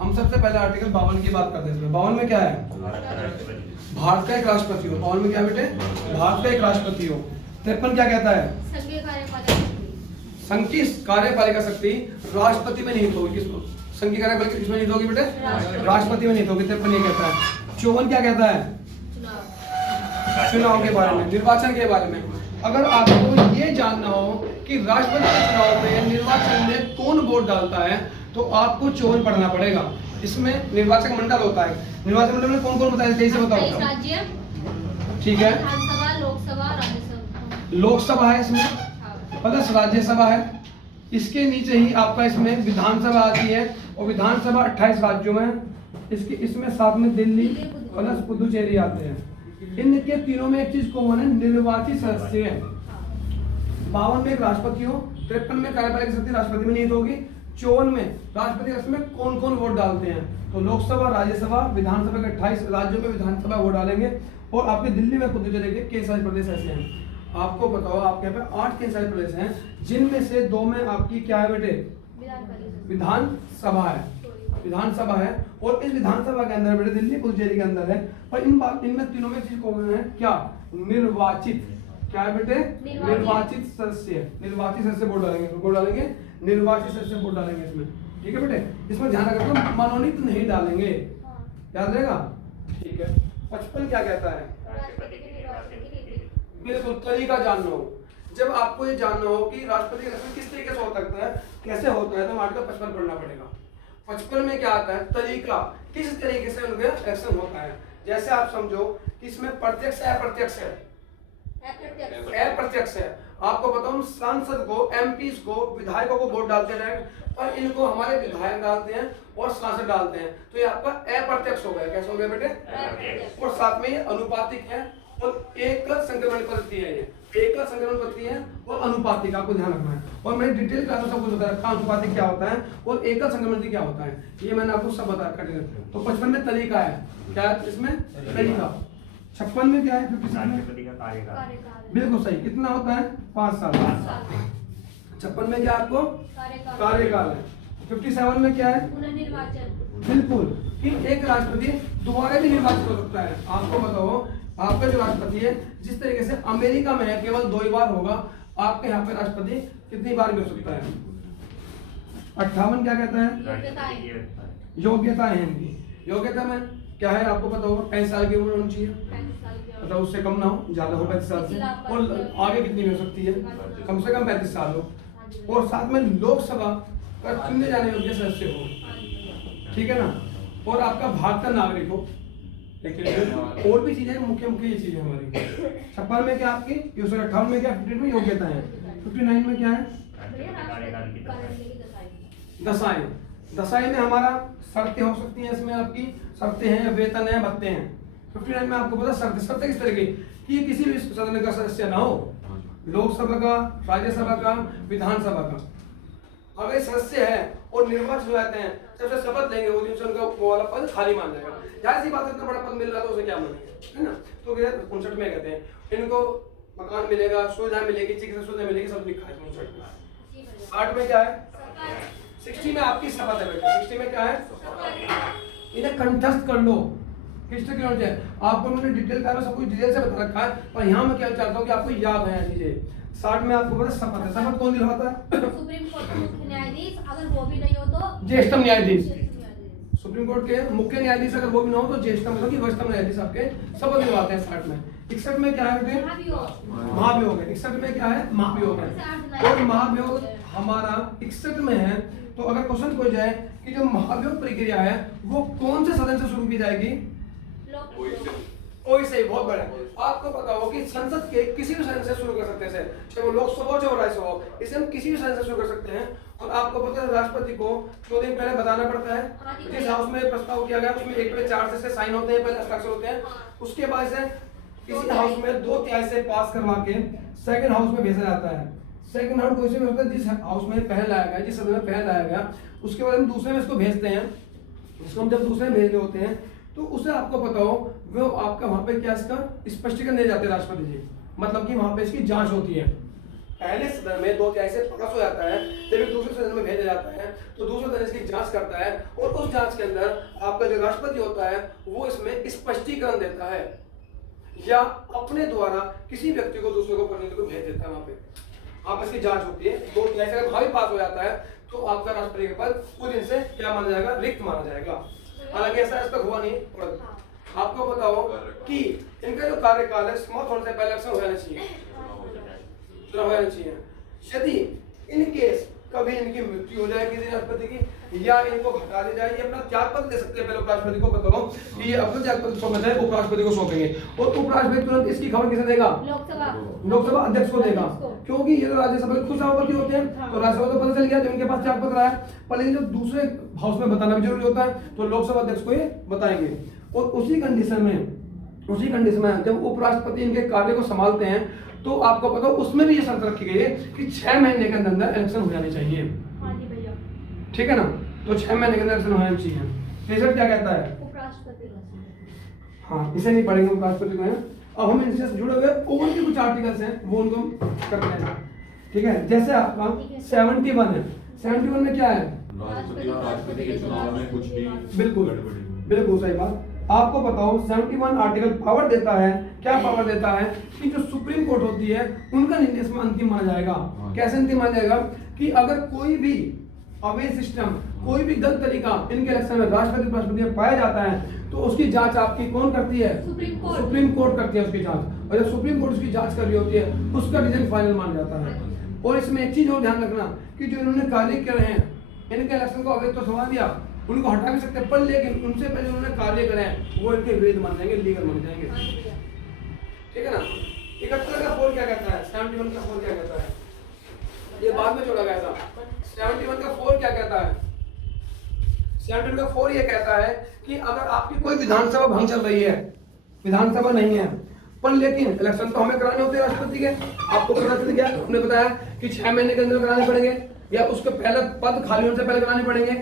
हम सबसे पहले आर्टिकल 52 की बात करते हैं। इसमें 52 में क्या है? भारत का एक राष्ट्रपति हो। 52 में क्या बेटे? भारत का एक राष्ट्रपति हो। 53 क्या कहता है? संघ की कार्यपालिका शक्ति राष्ट्रपति में निहित होगी। किसको? संघ की कार्यपालिका किसमें निहित होगी बेटे? राष्ट्रपति में निहित होगी। 53 ये कहता है। 54 क्या कहता है? चुनाव के बारे में, निर्वाचन के बारे में। अगर आपको ये जानना हो कि राष्ट्रपति के चुनाव में, निर्वाचन में कौन वोट डालता है, तो आपको 54 पढ़ना पड़ेगा। इसमें निर्वाचक मंडल होता है। निर्वाचन मंडल में कौन कौन बताया? तेजी से बताओ। ठीक है, लोकसभा है, इसमें प्लस राज्यसभा है। इसके नीचे ही आपका इसमें विधानसभा आती है, और विधानसभा 28 राज्यों में, इसमें साथ में दिल्ली प्लस पुदुचेरी आते हैं। इनके तीनों में एक चीज कॉमन है, निर्वाचित सदस्य है। 52 में एक राष्ट्रपति हो, 53 में कार्यपालिका शक्ति राष्ट्रपति में निहित होगी, 54 में राष्ट्रपति में कौन कौन वोट डालते हैं, तो लोकसभा, राज्यसभा, विधानसभा के 28 राज्यों में विधानसभा वोट डालेंगे। और आपके दिल्ली में पुदुचेरी के कई सारे प्रदेश ऐसे हैं। आपको बताओ, आपके यहाँ पे 8 केंद्र शासित प्रदेश हैं, जिनमें से 2 में आपकी क्या है बेटे? विधानसभा है। विधानसभा है, और इस विधानसभा के अंदर बेटे दिल्ली पुदुचेरी के अंदर है। और इनमें तीनों में चीज कॉमन है, क्या? निर्वाचित। क्या है बेटे? निर्वाचित सदस्य। निर्वाचित सदस्य वोट डालेंगे, निर्वाचित सदस्य वोट डालेंगे इसमें। ठीक है बेटे, इसमें ध्यान रखना, मनोनीत नहीं डालेंगे, याद रहेगा। ठीक है। 55 क्या कहता है? बिल्कुल, तरीका जानना हो। जब आपको ये जानना हो कि राष्ट्रपति का इलेक्शन किस तरीके से हो सकता है, कैसे होता है, तो आर्टिकल 55 पढ़ना पड़ेगा। 55 में क्या आता है? तरीका, किस तरीके से उनका इलेक्शन होता है। जैसे आप समझो कि इसमें प्रत्यक्ष है, अप्रत्यक्ष है। अप्रत्यक्ष है। आपको बताऊं, सांसद को, एमपी को, विधायकों को वोट डालते हैं, और इनको हमारे विधायक डालते हैं और सांसद डालते हैं, तो ये आपका अप्रत्यक्ष हो गया। कैसे हो गया बेटे? और साथ में ये अनुपातिक है, और एकल संक्रमण पद्धति है। ये एकल संक्रमण पद्धति है और अनुपातिक, आपको ध्यान रखना है। और मैंने डिटेल क्लास में सब कुछ बता रखा, अनुपातिक क्या होता है और एकल संक्रमण पद्धति क्या होता है, ये मैंने आपको सब बता रखा है। तो 55 में तरीका है, क्या है इसमें? तरीका। 56 में क्या है? 56 बिल्कुल सही। कितना होता है? 5 साल। 56 में क्या आपको? कार्यकाल है। 57 में क्या है? बिल्कुल, कि एक राष्ट्रपति दोबारा भी निर्वाचित हो सकता है। आपको बताओ, आपका जो राष्ट्रपति है, जिस तरीके से अमेरिका में है केवल 2 ही बार होगा, आपके यहाँ पे राष्ट्रपति कितनी बार भी हो सकता है? 58 क्या कहता है? योग्यता है इनकी। योग्यता में क्या है आपको पता होगा? 35 साल की उम्र होनी चाहिए, मतलब उससे कम ना हो, ज्यादा हो 35 साल से, और आगे कितनी हो सकती है? कम से कम 35 साल हो, और साथ में लोकसभा का चुने जाने योग्य सदस्य हो। ठीक है ना? और आपका भारत का नागरिक हो। लेकिन और भी चीजें, मुख्य ये चीजें हमारी। 56 में क्या आपकी? 58 में क्या? 58 में योग्यता है। 59 में क्या है? दशाएं। दशाएं में हमारा शर्तें हो सकती हैं, इसमें आपकी शर्तें हैं, वेतन है, भत्ते हैं। 59 में आपको पता शर्तें किस तरह की, कि ये किसी भी सदन का सदस्य ना हो, लोकसभा का, राज्यसभा का, विधानसभा का। अगर सदस्य है और निर्वाचित हो जाते हैं, जब से शपथ लेंगे वो दिन से उनका वो वाला पद खाली मान जाएगा। जाहिर सी बात है, इतना बड़ा पद मिल रहा है तो उसे क्या मानेंगे, है ना? तो 59 में कहते हैं इनको मकान मिलेगा, सुविधा मिलेगी, चिकित्सा सुविधा मिलेगी, सब लिखा है 59 में। 60 में क्या है? 60 में आपकी शपथ है बेटा। 60 में क्या है? इन्हें कंठस्थ कर लो। किस तरह की है आपको मैंने डिटेल का सब कुछ डिटेल से बता रखा है, पर यहाँ मैं क्या चाहता हूँ कि आपको याद है चीजें। 60 में आपको पता शपथ है। शपथ कौन दिलवाता है? सुप्रीम कोर्ट के मुख्य न्यायाधीश, अगर वो भी नहीं हो तो ज्येष्ठतम न्यायाधीश। सुप्रीम कोर्ट के मुख्य न्यायाधीश अगर वो भी ना हो तो ज्येष्ठतम मतलब कि वरिष्ठतम न्यायाधीश आपके शपथ दिलवाते हैं 60 में। 61 में क्या है बेटे? महाभियोग है। 61 में क्या है? महाभियोग है। और महाभियोग हमारा 61 में है। तो अगर क्वेश्चन हो जाए कि जो महाभियोग प्रक्रिया है वो कौन से सदन से शुरू की जाएगी? कोई सही, बहुत बड़ा। आपको पता हो कि संसद के किसी भी सदन से शुरू कर सकते हैं, चाहे वो लोकसभा हो चाहे वो राज्यसभा हो, इसे हम किसी भी सदन से शुरू कर सकते हैं। और आपको पता है राष्ट्रपति को 2 दिन पहले बताना पड़ता है। जिस हाउस में प्रस्ताव किया गया उसमें 1 पे 4 से साइन होते हैं, पहले हस्ताक्षर होते हैं, उसके बाद से किसी हाउस में 2/3 से पास करवा के सेकंड हाउस में भेजा जाता है। सेकंड हाउस कोई से होता है जिस हाउस में पहले लाया गया, जिस सदन में पहले लाया गया, उसके बाद हम दूसरे में इसको भेजते हैं। इसको हम जब दूसरे में भेज रहे होते हैं तो उसे आपको पता हो वो आपका वहां पे क्या इसका स्पष्टीकरण दे जाते हैं राष्ट्रपति जी, मतलब कि वहां पे इसकी जांच होती है। पहले सदन में 2/3 से पास हो जाता है, जब दूसरे सदन में भेजा जाता है तो दूसरा सदन इसकी जांच करता है और उस जांच के अंदर आपका जो राष्ट्रपति होता है वो इसमें स्पष्टीकरण देता है या अपने द्वारा किसी व्यक्ति को दूसरे को प्रतिनिधि को भेज देता है। वहां पे आपस की जांच होती है, 2/3 से भावी पास हो जाता है तो आपका राष्ट्रपति के पद उस दिन से क्या माना जाएगा, रिक्त माना जाएगा। हालांकि ऐसा आज तक हुआ नहीं। आपको बताओ कि इनका जो कार्यकाल है समाप्त होने से पहले इलेक्शन हो जाना चाहिए, चुनाव हो जाना चाहिए। यदि इन केस कभी इनकी मृत्यु हो जाएगी राष्ट्रपति की या इनको हटा दी जाएगी, अपना त्यागपत्र दे सकते हैं। पहले उपराष्ट्रपति को बताओ कि ये अपना त्यागपत्र सौंपना है, उपराष्ट्रपति को सौंपेंगे और उपराष्ट्रपति तुरंत इसकी खबर किसे देगा, लोकसभा अध्यक्ष को देगा, क्योंकि ये तो राज्यसभा के खुद सभापति होते हैं तो राज्यसभा तो पता चल गया जब इनके पास त्यागपत्र आया। पर लेकिन जब दूसरे हाउस में बताना भी जरूरी होता है तो लोकसभा अध्यक्ष को ये बताएंगे। और उसी कंडीशन में जब उपराष्ट्रपति इनके कार्य को संभालते हैं तो आपको पता हो उसमें भी ये शर्त रखी गई है कि 6 महीने के अंदर इलेक्शन हो जाने चाहिए। ठीक है ना, तो 6 महीने के अंदर इलेक्शन हो जाने चाहिए। रिजल्ट क्या कहता है, उपराष्ट्रपति। हाँ इसे नहीं पढ़ेंगे उपराष्ट्रपति को है। अब हम इनसे जुड़े हुए और भी कुछ आर्टिकल्स हैं वो उनको करते हैं। ठीक है, जैसे आपका 71 है, 71 में क्या है, राष्ट्रपति के चुनाव में कुछ भी बिल्कुल सही बात। आपको बताओ 71 आर्टिकल पावर देता है, क्या पावर देता है कि जो सुप्रीम कोर्ट होती है उनका निर्णय इसमें अंतिम माना जाएगा। कैसे अंतिम माना जाएगा कि अगर कोई भी अवैध सिस्टम, कोई भी गलत तरीका इनके इलेक्शन में राष्ट्रपति में पाया जाता है तो उसकी जांच आपकी कौन करती है, सुप्रीम कोर्ट करती है उसकी जांच। और जब सुप्रीम कोर्ट उसकी जांच कर रही होती है उसका डिसीजन फाइनल माना जाता है। और इसमें एक चीज और ध्यान रखना कि जो इन्होंने कार्य कर रहे हैं, इनके इलेक्शन को अवैध तो समझ दिया, उनको हटा भी सकते हैं, पर लेकिन उनसे पहले उन्होंने कार्य करे हैं वो इनके वैध मान जाएंगे, लीगल मान जाएंगे। ठीक है ना। 71 का 4 क्या कहता है, 71 का 4 क्या कहता है, ये बाद में जोड़ा गया था। 71 का 4 क्या कहता है, 71 का 4 ये कहता है कि अगर आपकी कोई विधानसभा भंग चल रही है, विधानसभा नहीं है, पर लेकिन इलेक्शन तो हमें कराने होते हैं राष्ट्रपति के, आपको पता चल गया, हमने बताया कि 6 महीने के अंदर कराने पड़ेंगे या उसके पहले पद खाली होने से पहले कराने पड़ेंगे।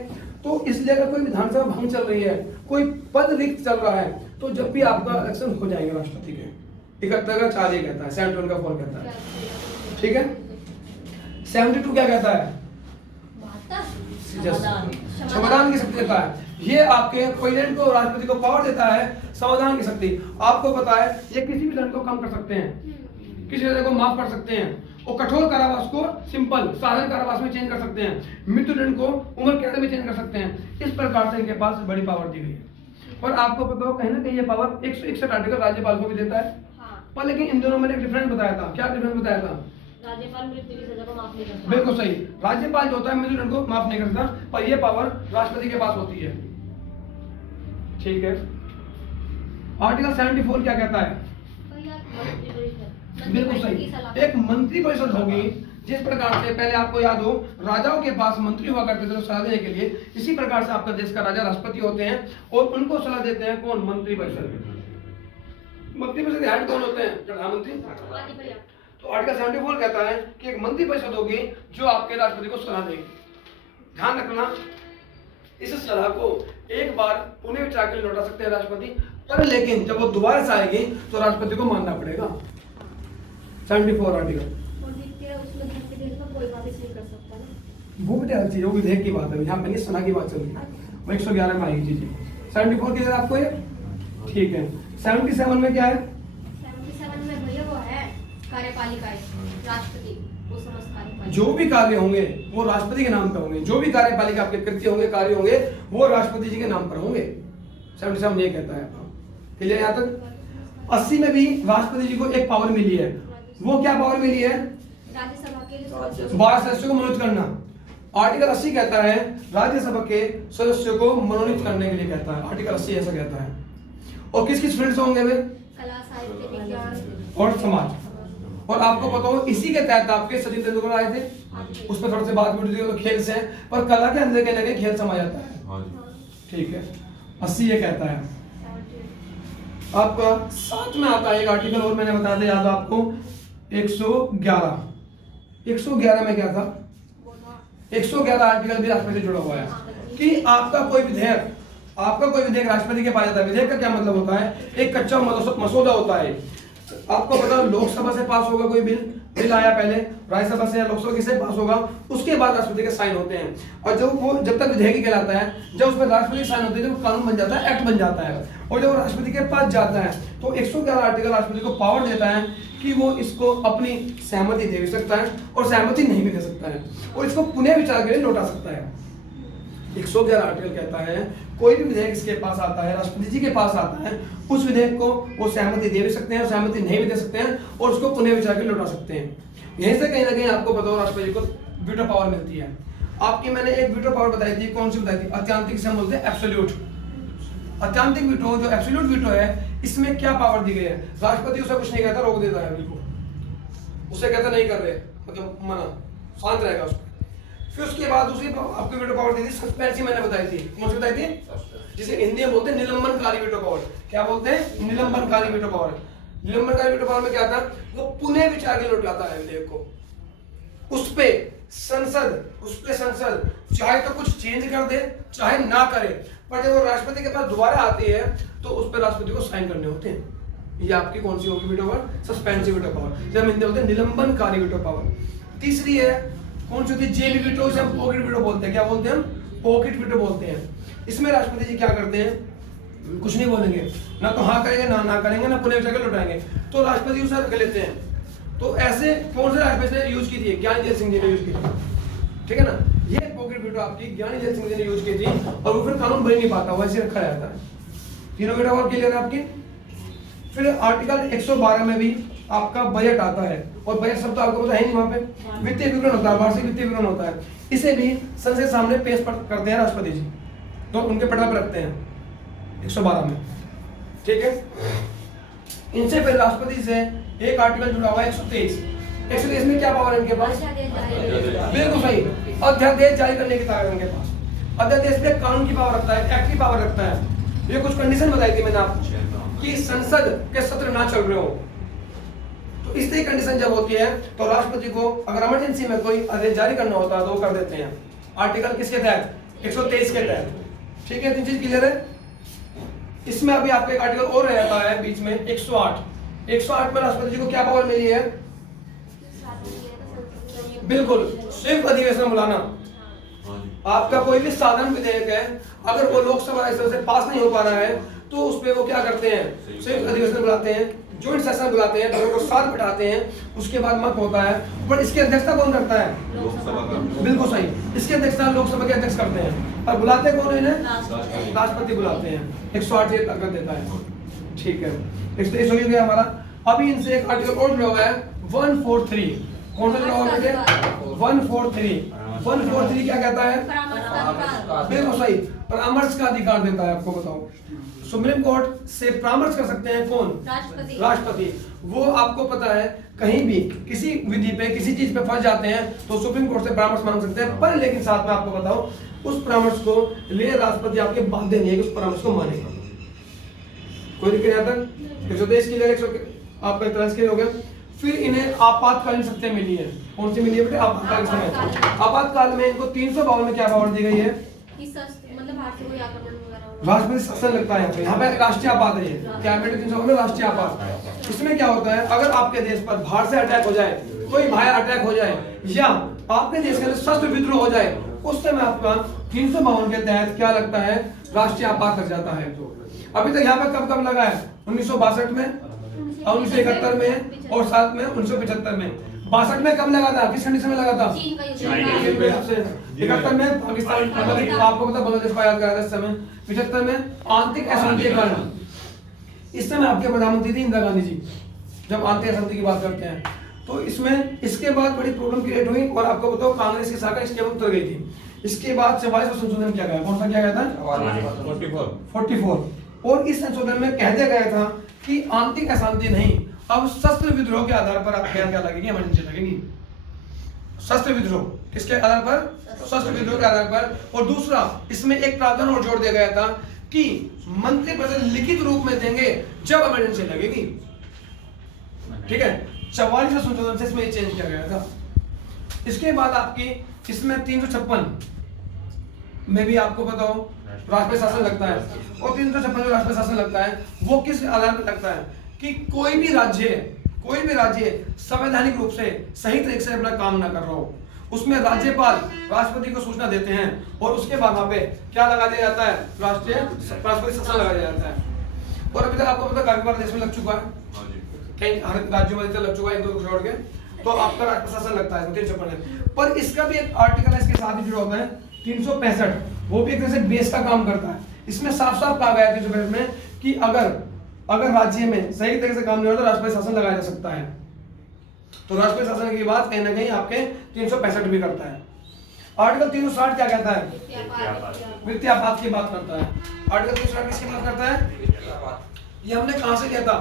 तो इसलिए अगर कोई विधानसभा भंग चल रही है, कोई पद रिक्त चल रहा है, तो जब भी आपका इलेक्शन हो जाएंगे राष्ट्रपति के। 71 का 4 ये कहता है, 71 का 4 कहता है। ठीक है। 72 क्या कहता है, संविधान की शक्ति देता है। ये आपके प्रेसिडेंट को, राष्ट्रपति को पावर देता है संविधान की शक्ति। आपको पता है ये किसी भी दंड को कम कर सकते हैं, किसी दंड को माफ कर सकते हैं, और कठोर कारावास को सिंपल साधारण कारावास में चेंज कर सकते हैं, मृत्युदंड को उम्र कैद में चेंज कर सकते हैं। इस प्रकार से इनके पास बड़ी पावर दी गई है। और आपको पता हो कहीं ना कहीं ये पावर 161 आर्टिकल राज्यपाल को भी देता है। पर लेकिन इन दोनों में एक डिफरेंस बताया था। क्या डिफरेंस बताया था, राज्यपाल मृत्यु की सजा को माफ नहीं करता। बिल्कुल सही, राज्यपाल जो होता है मृत्युदंड को माफ नहीं करता, पर यह पावर राष्ट्रपति के पास होती है। ठीक है। आर्टिकल 74 क्या कहता है, बिल्कुल सही, एक मंत्री परिषद होगी। जिस प्रकार से पहले आपको याद हो राजाओं के पास मंत्री हुआ करते थे सलाह देने के लिए, इसी प्रकार से आपका देश का राजा राष्ट्रपति होते हैं और उनको सलाह देते हैं कौन, मंत्री परिषद। मंत्री परिषद हेड कौन होते हैं, प्रधानमंत्री। तो आर्टिकल 74 कहता है कि एक मंत्री परिषद होगी जो आपके राष्ट्रपति को सलाह देगी। ध्यान रखना, इस सलाह को एक बार पुनः विचार के लिए लौटा सकते हैं राष्ट्रपति, पर लेकिन जब वो दोबारा से आएगी तो राष्ट्रपति को मानना पड़ेगा। 74 आर्टिकल वो भी अलग चीज, वो विधेयक की बात है, यहाँ पे नहीं सलाह की बात चल रही है। वो 111 में आएगी चीजें। 74 की जगह आपको ये ठीक है। 77 में क्या है, 77 में भैया वो है कार्यपालिका, राष्ट्रपति वो समस्त कार्यपालिका, जो भी कार्य होंगे वो राष्ट्रपति के नाम पर होंगे, जो भी कार्यपालिका आपके कृत्य होंगे, कार्य होंगे, वो राष्ट्रपति जी के नाम पर होंगे। 77 ये कहता है। क्लियर यहाँ तक। 80 में भी राष्ट्रपति जी को एक पावर मिली है। वो क्या पावर मिली है, राज्यसभा के 12 सदस्यों को मनोनीत करना। आर्टिकल 80 कहता है राज्यसभा के सदस्यों को मनोनीत करने के लिए कहता है। आर्टिकल 80 ऐसा कहता है। और किस किस फील्ड से होंगे वे, कला, साहित्य, विज्ञान और समाज। और आपको पता हो इसी के तहत आपके सचिन तेंदुलकर आए थे, उस पर थोड़ा से बात भी तो खेल से, पर कला के अंदर के लगे खेल समा जाता है। ठीक है। 80 ये कहता है। आपका 7 में आता है एक आर्टिकल और मैंने बताया था, याद हो आपको, 111। 111 में क्या था, 111 आर्टिकल भी राष्ट्रपति से जुड़ा हुआ है कि आपका कोई विधेयक राष्ट्रपति के पास जाता है। विधेयक का क्या मतलब होता है, एक कच्चा मसौदा होता है। आपको पता है लोकसभा से पास होगा कोई बिल, बिल आया पहले, राज्यसभा से या लोकसभा किसे पास होगा, उसके बाद राष्ट्रपति के साइन होते हैं। और जब तक विधेयक कहलाता है, जब उसमें राष्ट्रपति साइन होते हैं, जब कानून बन जाता है, एक्ट बन जाता है, और जब राष्ट्रपति के पास जाता है तो 111 आर्टिकल राष्ट्रपति को पावर देता है कि वो इसको अपनी सहमति दे भी सकता है और सहमति नहीं भी दे सकता है, और इसको पुनः विचार के लिए लौटा सकता है। 111 आर्टिकल कहता है कोई भी विधेयक इसके पास आता है, राष्ट्रपति जी के पास आता है, उस विधेयक को वो सहमति दे भी सकते हैं और सहमति नहीं भी दे सकते हैं, और उसको पुनः विचार के लौटा सकते हैं। यहीं से कहीं ना कहीं आपको पता हो राष्ट्रपति को वीटो पावर मिलती है। आपकी मैंने एक वीटो पावर बताई थी, कौन सी बताई थी, अत्यांतिक से हम बोलते हैं एब्सोल्यूट। अत्यांतिक वीटो, जो एब्सोल्यूट वीटो है, इसमें क्या पावर दी गई है, राष्ट्रपति उसे कुछ नहीं कहता, रोक देता है बिल्कुल, उसे कहता नहीं कर रहे, मतलब मना, शांत रहेगा उसको। फिर उसके बाद दूसरी आपको वीटो पावर दी थी सस्पेंसिव, मैंने बताई थी, कौन सी बताई थी, जिसे हिंदी में बोलते हैं निलंबनकारी वीटो पावर। क्या बोलते हैं, निलंबनकारी वीटो पावर। निलंबनकारी वीटो पावर में क्या था, वो पुनः विचार के लौटाता है विधेयक को, उस पे संसद चाहे तो कुछ चेंज कर दे चाहे ना करे, पर जब वो राष्ट्रपति के पास दोबारा आती है तो उस पर राष्ट्रपति को साइन करने होते हैं। ये आपकी कौन सी होगी veto power, suspensive veto power, जब हिंदी बोलते हैं निलंबनकारी वीटो पावर। तीसरी है कौन सी होती है, जेल वीटो, इसे हम पॉकेट वीटो बोलते हैं। क्या बोलते हैं हम, पॉकेट वीटो बोलते हैं। इसमें राष्ट्रपति जी क्या करते हैं, कुछ नहीं बोलेंगे, ना तो हाँ करेंगे ना करेंगे, ना पुनः विचार के लौटाएंगे, तो राष्ट्रपति उसे रख लेते हैं। तो ऐसे कौन से राष्ट्रपति ने यूज की थी, ज्ञानी जैल सिंह जी ने यूज की थी, ठीक है ना। ये पॉकेट वीटो आपकी ज्ञानी जैल सिंह जी ने यूज की थी, और वो फिर कानून बन नहीं पाता, वैसे रखा रहता है। तीनों वीटो पावर क्लियर है आपकी। फिर आर्टिकल 112 में भी आपका बजट आता है, और बजट सब तो आपको पता है नहीं, वहां पे वित्तीय विवरण होता है, वार्षिक वित्तीय विवरण होता है। इसे भी संसद के सामने पेश करते हैं राष्ट्रपति जी, तो उनके पटल पर रखते हैं 112 में, ठीक है। इनसे फिर राष्ट्रपति से एक आर्टिकल जुड़ा हुआ है 123 में क्या पावर है इनके पास, बिल्कुल सही, अध्यादेश जारी करने की ताकत इनके पास। अध्यादेश में कानून की पावर रखता है, एक्ट की पावर रखता है। ये कुछ कंडीशन बताई थी मैंने आपको कि संसद के सत्र ना चल रहे हो, तो इस तरह कंडीशन जब होती है तो राष्ट्रपति को अगर इमरजेंसी में कोई आदेश जारी करना होता है तो वो कर देते हैं। आर्टिकल किसके तहत, 123 के तहत, ठीक है। तीन चीज क्लियर है। इसमें अभी आपका एक आर्टिकल और रहता है बीच में, 108 पर राष्ट्रपति जी को क्या पावर मिली है, बिल्कुल संयुक्त अधिवेशन बुलाना। आपका कोई भी साधारण विधेयक है, अगर वो लोकसभा इस तरह से पास नहीं हो पा रहा है तो उस पे वो क्या करते हैं, संयुक्त अधिवेशन बुलाते हैं, जॉइंट सेशन बुलाते हैं, दोनों को साथ बिठाते हैं, उसके बाद मत होता है। पर इसकी अध्यक्षता कौन करता है, लोकसभा का, बिल्कुल सही, इसकी अध्यक्षता लोकसभा के अध्यक्ष करते हैं, पर बुलाते कौन है, राष्ट्रपति बुलाते हैं। 108 ये ताकत देता है, ठीक है। 123 हो गया हमारा। अभी इनसे एक आर्टिकल और जुड़ा हुआ है 143, कौन सा जुड़ा हुआ है, 143 क्या कहता है, बिल्कुल सही, परामर्श का अधिकार देता है। आपको बताओ, सुप्रीम कोर्ट से परामर्श कर सकते हैं कौन, राष्ट्रपति। वो आपको पता है कहीं भी किसी विधि पे किसी चीज पे फंस जाते हैं तो सुप्रीम कोर्ट से परामर्श मांग सकते हैं, पर लेकिन साथ में आपको बताओ उस परामर्श को लिए राष्ट्रपति आपके बाध्य नहीं है कि उस परामर्श को मानेगा। कोई दिक्कत यहाँ तक 123 की जगह आपका इतना क्लियर हो गया। फिर इन्हें आपातकालीन शक्तियां मिली है, कौन सी मिली है बेटे, आपातकालीन समय। आपातकाल में इनको 352 में क्या पावर दी गई है, राष्ट्रपति शासन लगता है यहाँ पे राष्ट्रीय आपात है, क्या बेटे 352 में राष्ट्रीय आपात। इसमें क्या होता है, अगर आपके देश पर बाहर से अटैक हो जाए, कोई बाहर अटैक हो जाए, या आपके देश के अंदर शस्त्र विद्रोह हो जाए, उस समय आपका 352 के तहत क्या लगता है, राष्ट्रीय आपात लग जाता है। अभी तक यहाँ पे कब कब लगा है, 1962 में, 1971 में, और साथ में 1975 में। 62 में कब लगा था, किस कंडीशन में लगा था, 71 में पाकिस्तान, आपको पता बांग्लादेश को आजाद कराया था इस समय। 75 में आंतरिक अशांति के कारण, इस समय आपके प्रधानमंत्री थी इंदिरा गांधी जी, जब आंतरिक अशांति की बात करते हैं तो इसमें इसके बाद बड़ी प्रॉब्लम क्रिएट हुई, और आपको बताओ कांग्रेस की शाखा इसके बाद उतर गई थी। इसके बाद 44वां संशोधन किया गया, कौन सा किया गया था, 44, और इस संशोधन में कह दिया गया था कि आंतरिक अशांति नहीं, अब शस्त्र विद्रोह के आधार पर आपके यहाँ क्या लगेगी, इमरजेंसी लगेगी। शस्त्र विद्रोह किसके आधार पर, शस्त्र विद्रोह के आधार पर। और दूसरा इसमें एक प्रावधान और जोड़ दिया गया था कि मंत्रिपरिषद लिखित रूप में देंगे जब इमरजेंसी लगेगी, ठीक है। 44वें संशोधन से इसमें चेंज किया गया था। इसके बाद आपकी इसमें 356 में भी आपको बताओ राष्ट्रीय शासन लगता है, और 356 में राष्ट्रीय शासन लगता है, वो किस आधार पर लगता है कि कोई भी राज्य कोई भी राज्य संवैधानिक रूप से सही तरीके से अपना काम ना कर रहा हो, उसमें राज्यपाल राष्ट्रपति को सूचना देते हैं और उसके बाद वहां पे क्या लगा दिया जाता है, राष्ट्रपति शासन लगा दिया जाता है। और अभी तक आपको पता काफी बार देश में लग चुका है, कई हर राज्यों में लग चुका है, 1-2 छोड़ के, तो आपका राष्ट्र शासन लगता है 355। पर इसका भी एक आर्टिकल है इसके साथ ही जुड़ा होता है 365, वो भी एक तरह से बेस का काम करता है। इसमें साफ साफ कहा गया है 365 में कि अगर राज्य में सही तरीके से काम नहीं हो तो राष्ट्रपति शासन लगाया जा सकता है। तो राष्ट्रपति शासन की बात कहीं ना कहीं आपके 365 भी करता है। आर्टिकल 360 क्या कहता है, वित्तीय आपात की बात करता है। आर्टिकल 360 किसकी बात करता है, ये हमने कहां से लिया था,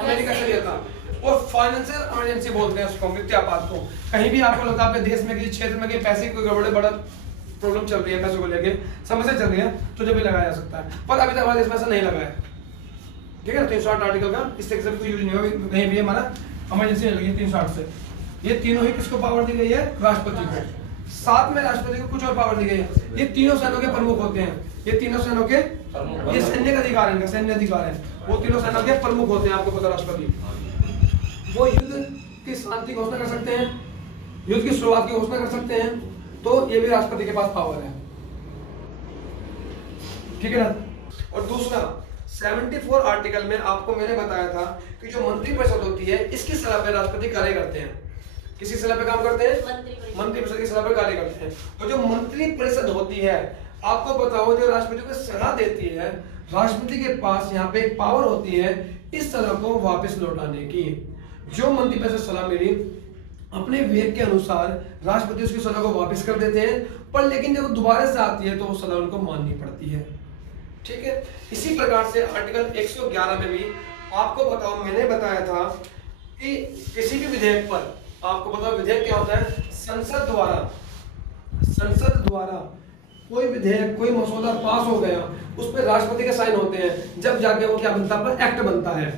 अमेरिका से लिया था। और फाइनेंशियल इमरजेंसी बोलते हैं उसको, वित्तीय आपात को। कहीं भी आपको लगता है आपके देश में किसी क्षेत्र में कहीं पैसे की कोई गड़बड़ बड़ा प्रॉब्लम चल रही है, पैसों को लेके समस्या चल रही है, तो जब भी लगाया जा सकता है। पर अभी तक हमारे देश में ऐसा नहीं लगा है, ठीक है। 360 आर्टिकल का इस तरीके से कोई यूज नहीं होगा, कहीं भी हमारा इमरजेंसी नहीं लगी 360 से। ये तीनों ही किसको पावर दी गई है, राष्ट्रपति को। साथ में राष्ट्रपति को कुछ और पावर दी गई है। ये तीनों सेनाओं के प्रमुख होते हैं, ये तीनों सेनाओं के, ये सैन्य अधिकार है, सैन्य अधिकार है, वो तीनों सेनाओं के प्रमुख होते हैं। आपको पता, राष्ट्रपति वो युद्ध की शांति घोषणा कर सकते हैं, युद्ध की शुरुआत की घोषणा कर सकते हैं, तो ये भी राष्ट्रपति के पास पावर है, ठीक है ना। और दूसरा 74 आर्टिकल में आपको मैंने बताया था कि जो मंत्रिपरिषद होती है इसकी सलाह पे राष्ट्रपति कार्य करते हैं। किसकी सलाह पे काम करते हैं, मंत्रिपरिषद की सलाह पे कार्य करते हैं। और जो मंत्रिपरिषद होती है, आपको बताओ, जो राष्ट्रपति को सलाह देती है, राष्ट्रपति के पास यहाँ पे एक पावर होती है इस सलाह को वापस लौटाने की। जो मंत्रिपरिषद सलाह मिली अपने विवेक के अनुसार राष्ट्रपति उसकी सलाह को वापस कर देते हैं, पर लेकिन जब दोबारा से आती है तो वो सलाह उनको माननी पड़ती है, ठीक है। इसी प्रकार से आर्टिकल 111 में भी आपको बताओ, मैंने बताया था कि किसी भी विधेयक पर, आपको बताओ विधेयक क्या होता है, संसद द्वारा कोई विधेयक, कोई मसौदा पास हो गया, उस पर राष्ट्रपति के साइन होते हैं, जब जाके वो क्या बनता है, एक्ट बनता है।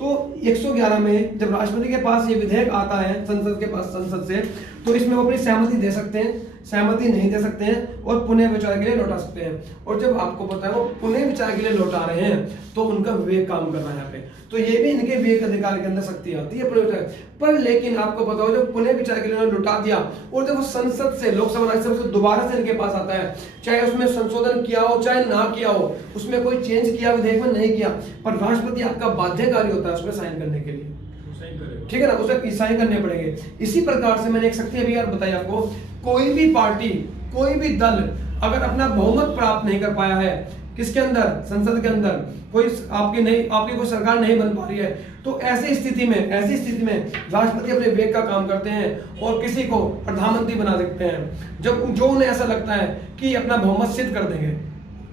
तो 111 में जब राष्ट्रपति के पास ये विधेयक आता है संसद के पास, संसद से, तो इसमें वो अपनी सहमति दे सकते हैं, सहमति नहीं दे सकते हैं और पुनः विचार के लिए लौटा सकते हैं। और जब आपको पता है वो पुनः विचार के लिए लौटा रहे हैं तो उनका विवेक काम कर रहा है यहाँ पे, तो ये भी इनके विवेक अधिकार के अंदर शक्ति आती है पुनः विचार। पर लेकिन आपको पता हो जब पुनः विचार के लिए उन्होंने लौटा दिया और जब वो संसद से, लोकसभा राज्यसभा से दोबारा से इनके पास आता है, चाहे उसमें संशोधन किया हो चाहे ना किया हो, उसमें कोई चेंज किया विधेयक में नहीं किया, पर राष्ट्रपति आपका बाध्यकारी होता है उसमें साइन करने के लिए, ठीक है ना, उसे साइन करने पड़ेंगे। इसी प्रकार से मैंने एक शक्ति अभी यार बताई आपको, कोई भी पार्टी, कोई भी दल अगर अपना बहुमत प्राप्त नहीं कर पाया है, किसके अंदर, संसद के अंदर, कोई आपकी कोई सरकार नहीं बन पा रही है, तो ऐसी स्थिति में राष्ट्रपति अपने विवेक का काम करते हैं और किसी को प्रधानमंत्री बना सकते हैं, जब जो उन्हें ऐसा लगता है कि अपना बहुमत सिद्ध कर देंगे।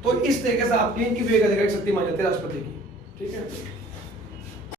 तो इस तरीके से आपकी इनकी विवेक अधिकार शक्ति मान जाती है राष्ट्रपति की, ठीक है।